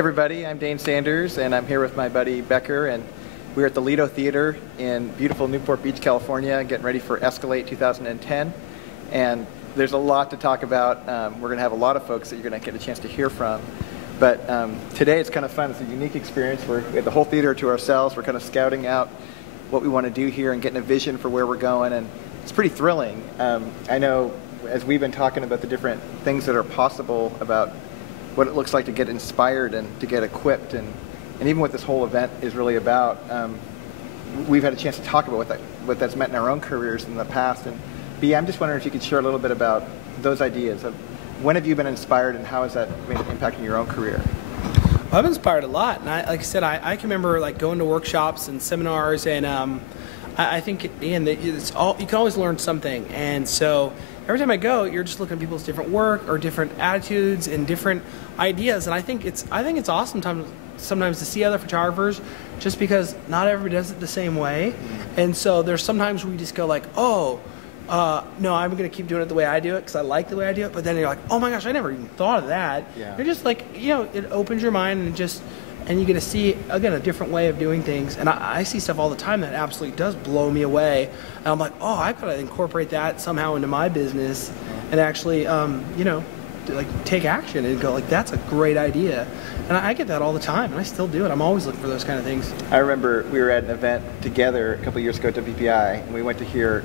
everybody, I'm Dane Sanders, and I'm here with my buddy Becker, and we're at the Lido Theater in beautiful Newport Beach, California, getting ready for Escalate 2010. And there's a lot to talk about. We're going to have a lot of folks that you're going to get a chance to hear from. But today it's kind of fun. It's a unique experience. We have the whole theater to ourselves. We're kind of scouting out what we want to do here and getting a vision for where we're going, and it's pretty thrilling. I know as we've been talking about the different things that are possible about what it looks like to get inspired and to get equipped, and even what this whole event is really about, we've had a chance to talk about what that's meant in our own careers in the past. And B, I'm just wondering if you could share a little bit about those ideas of when have you been inspired and how has that made an impact in your own career? Well, I've been inspired a lot, and like I said, I can remember like going to workshops and seminars, and I think it's all, you can always learn something. And so every time I go, you're just looking at people's different work or different attitudes and different ideas, and I think it's awesome sometimes to see other photographers, just because not everybody does it the same way. And so there's sometimes we just go like, oh, no, I'm going to keep doing it the way I do it because I like the way I do it. But then you're like, oh my gosh, I never even thought of that. Yeah. You're just like, it opens your mind, and you get to see, again, a different way of doing things. And I see stuff all the time that absolutely does blow me away. And I'm like, oh, I've got to incorporate that somehow into my business and actually, like take action and go like, that's a great idea. And I get that all the time, and I still do it. I'm always looking for those kind of things. I remember we were at an event together a couple years ago at WPI, and we went to hear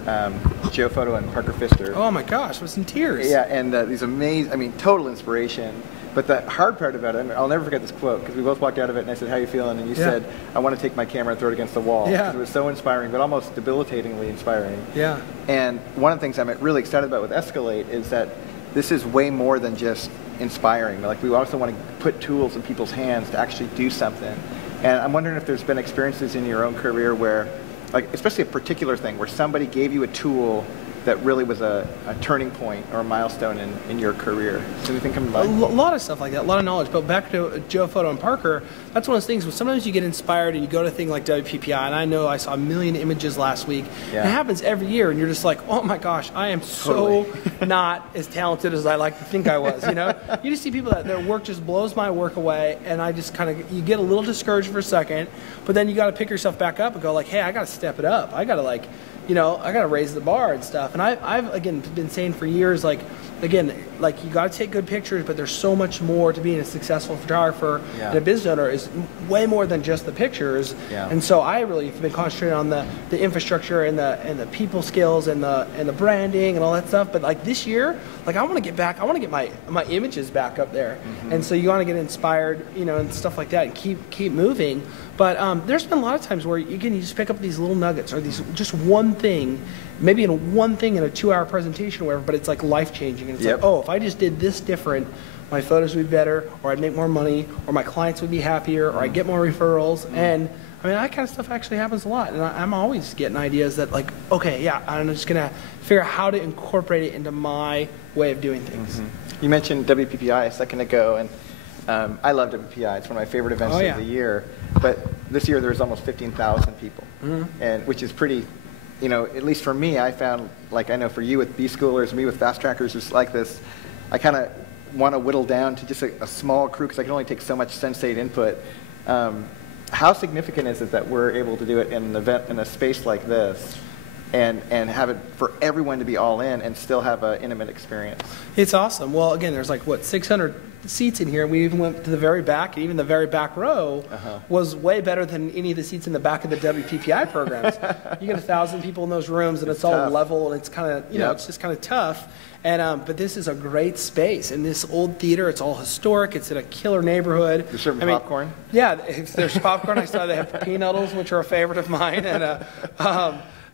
Joe Photo and Parker Pfister. Oh my gosh, I was in tears. Yeah, and these amazing, total inspiration. But the hard part about it, I'll never forget this quote, because we both walked out of it and I said, how you feeling? And you said, I want to take my camera and throw it against the wall. Yeah. It was so inspiring, but almost debilitatingly inspiring. Yeah. And one of the things I'm really excited about with Escalate is that this is way more than just inspiring. Like, we also want to put tools in people's hands to actually do something. And I'm wondering if there's been experiences in your own career where, like, especially a particular thing, where somebody gave you a tool that really was a turning point or a milestone in your career. Does anything come to mind? A lot of stuff like that, a lot of knowledge. But back to Joe Photo and Parker, that's one of those things where sometimes you get inspired and you go to a thing like WPPI, and I know I saw 1 million images last week. Yeah. It happens every year, and you're just like, oh my gosh, I am so not as talented as I like to think I was, You just see people that their work just blows my work away, and I just you get a little discouraged for a second, but then you got to pick yourself back up and go like, hey, I got to step it up. I got to I got to raise the bar and stuff. And I've again been saying for years, you got to take good pictures, but there's so much more to being a successful photographer and a business owner is way more than just the pictures. Yeah. And so I really have been concentrating on the infrastructure and the people skills and the branding and all that stuff. But like this year, I want to get back. I want to get my images back up there. Mm-hmm. And so you want to get inspired, and stuff like that, and keep moving. But there's been a lot of times where you just pick up these little nuggets or these just one thing, maybe in one thing in a 2-hour presentation or whatever, but it's like life-changing. And it's like, oh, if I just did this different, my photos would be better, or I'd make more money, or my clients would be happier, or I'd get more referrals. And that kind of stuff actually happens a lot. And I'm always getting ideas that okay, yeah, I'm just going to figure out how to incorporate it into my way of doing things. Mm-hmm. You mentioned WPPI a second ago, and I love WPI. It's one of my favorite events of the year. But this year there was almost 15,000 people, and which is pretty, at least for me, I found, I know for you with B-schoolers, me with fast trackers, just like this, I kind of want to whittle down to just a small crew because I can only take so much sensate input. How significant is it that we're able to do it in an event in a space like this? And have it for everyone to be all in and still have an intimate experience? It's awesome. Well, again, there's 600 seats in here. We even went to the very back, and even the very back row was way better than any of the seats in the back of the WPPI programs. You get 1,000 people in those rooms, and it's all level, and it's kind of, it's just kind of tough. And but this is a great space. And this old theater, it's all historic. It's in a killer neighborhood. You're serving popcorn? Yeah, if there's popcorn. I saw they have peanuts, which are a favorite of mine. And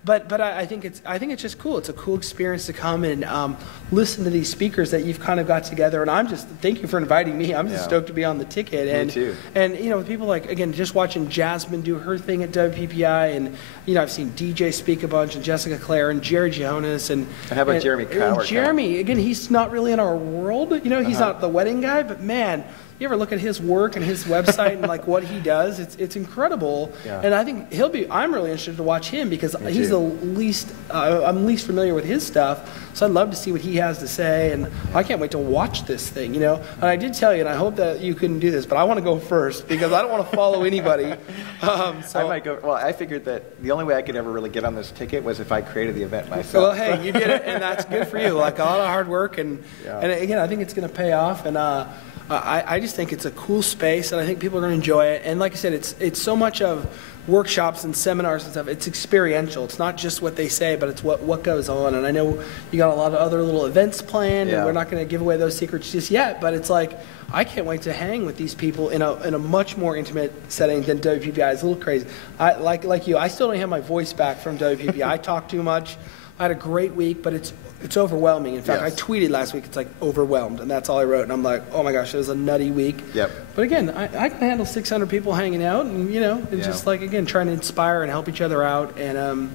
But I think it's just cool. It's a cool experience to come and listen to these speakers that you've kind of got together. And thank you for inviting me. I'm just stoked to be on the ticket. And, me too. And people again, just watching Jasmine do her thing at WPPI, and I've seen DJ speak a bunch, and Jessica Clare and Jerry Jonas and how about Jeremy Coward? Jeremy, again, he's not really in our world. He's not the wedding guy, but man, you ever look at his work and his website and like what he does, it's incredible. Yeah. And I think I'm really interested to watch him because he's the least, I'm least familiar with his stuff. So I'd love to see what he has to say, and I can't wait to watch this thing, you know. And I did tell you, and I hope that you couldn't do this, but I want to go first because I don't want to follow anybody. So I might go. Well, I figured that the only way I could ever really get on this ticket was if I created the event myself. Well, hey, you did it, and that's good for you. Like a lot of hard work, and again, I think it's going to pay off. And I just think it's a cool space, and I think people are going to enjoy it. And like I said, it's so much of workshops and seminars and stuff. It's experiential. It's not just what they say, but it's what goes on. And I know you got a lot of other little events planned, and we're not going to give away those secrets just yet. But it's like I can't wait to hang with these people in a much more intimate setting than WPPI. It's a little crazy. Like you, I still don't have my voice back from WPPI. I talk too much. I had a great week, but it's overwhelming. In fact, I tweeted last week, it's like overwhelmed, and that's all I wrote. And I'm like, oh my gosh, it was a nutty week. Yep. But again, I can handle 600 people hanging out, and it's just like, again, trying to inspire and help each other out. And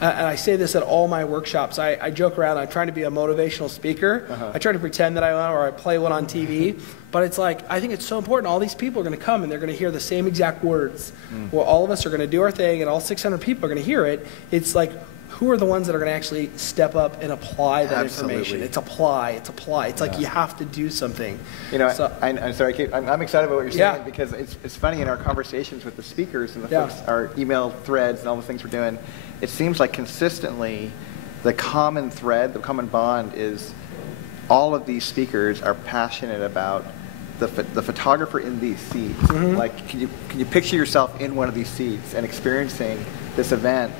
I say this at all my workshops. I joke around. I'm trying to be a motivational speaker. I try to pretend that I am, or I play one on TV. But it's like, I think it's so important. All these people are going to come, and they're going to hear the same exact words. Well, all of us are going to do our thing, and all 600 people are going to hear it. It's like, who are the ones that are going to actually step up and apply that information? It's apply. It's like you have to do something. You know, so, I'm sorry, I'm excited about what you're saying because it's funny in our conversations with the speakers and the folks, our email threads and all the things we're doing, it seems like consistently the common thread, the common bond is all of these speakers are passionate about the photographer in these seats. Like, can you picture yourself in one of these seats and experiencing this event?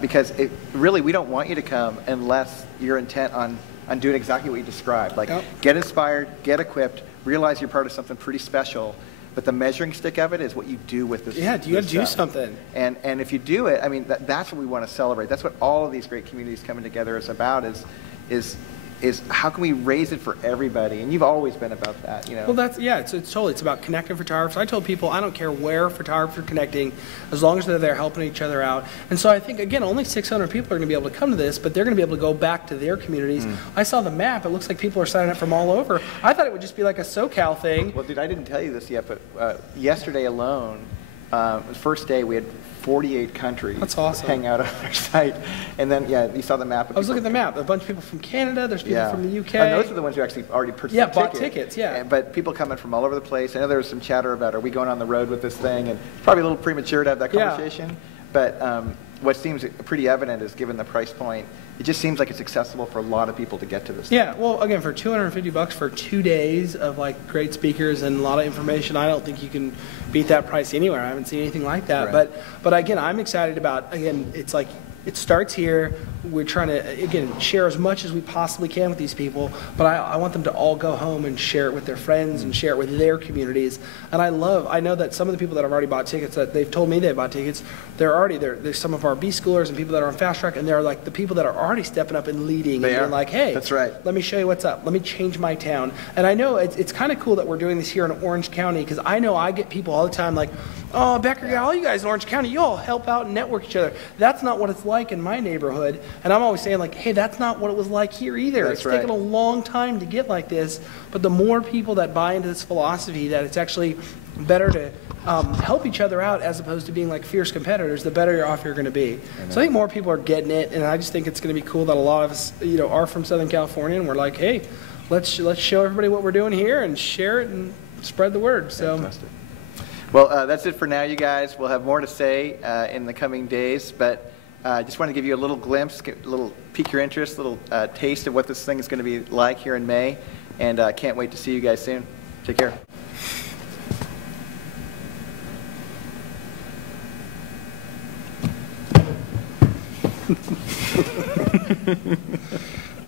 Because really, we don't want you to come unless you're intent on doing exactly what you described. Like, get inspired, get equipped, realize you're part of something pretty special. But the measuring stick of it is what you do with this. Yeah, you got to do something. And if you do it, I mean, that's what we want to celebrate. That's what all of these great communities coming together is about. Is how can we raise it for everybody? And you've always been about that, you know. Well, it's totally, it's about connecting photographers. I told people I don't care where photographers are connecting, as long as they're there helping each other out. And so I think, again, only 600 people are going to be able to come to this, but they're going to be able to go back to their communities. I saw the map. It looks like people are signing up from all over. I thought it would just be like a SoCal thing. Well, dude, I didn't tell you this yet, but yesterday alone, the first day, we had 48 countries. That's awesome. Hang out on our site. And then, you saw the map. I was looking at the map. A bunch of people from Canada. There's people from the UK. And those are the ones who actually already purchased bought tickets. But people coming from all over the place. I know there was some chatter about, are we going on the road with this thing? And it's probably a little premature to have that conversation. But what seems pretty evident is, given the price point, it just seems like it's accessible for a lot of people to get to this. Yeah, well, again, for $250 for 2 days of like great speakers and a lot of information, I don't think you can beat that price anywhere. I haven't seen anything like that. Right. But again, I'm excited about, again, it's like, it starts here. We're trying to, again, share as much as we possibly can with these people, but I want them to all go home and share it with their friends and share it with their communities. And I know that some of the people that have already bought tickets, that they've told me they bought tickets, they're already there. There's some of our B schoolers and people that are on Fast Track, and they're like the people that are already stepping up and leading. They're like, hey, that's right. Let me show you what's up. Let me change my town. And I know it's kind of cool that we're doing this here in Orange County, because I know I get people all the time like, oh, Becker, all you guys in Orange County, you all help out and network each other. That's not what it's like in my neighborhood. And I'm always saying, like, hey, that's not what it was like here either. It's taken a long time to get like this. But the more people that buy into this philosophy that it's actually better to help each other out as opposed to being like fierce competitors, the better off you're going to be. So I think more people are getting it, and I just think it's going to be cool that a lot of us, are from Southern California, and we're like, hey, let's show everybody what we're doing here and share it and spread the word. So. Fantastic. Well, that's it for now, you guys. We'll have more to say in the coming days, but I just want to give you a little glimpse, a little pique your interest, a little taste of what this thing is going to be like here in May, and can't wait to see you guys soon. Take care.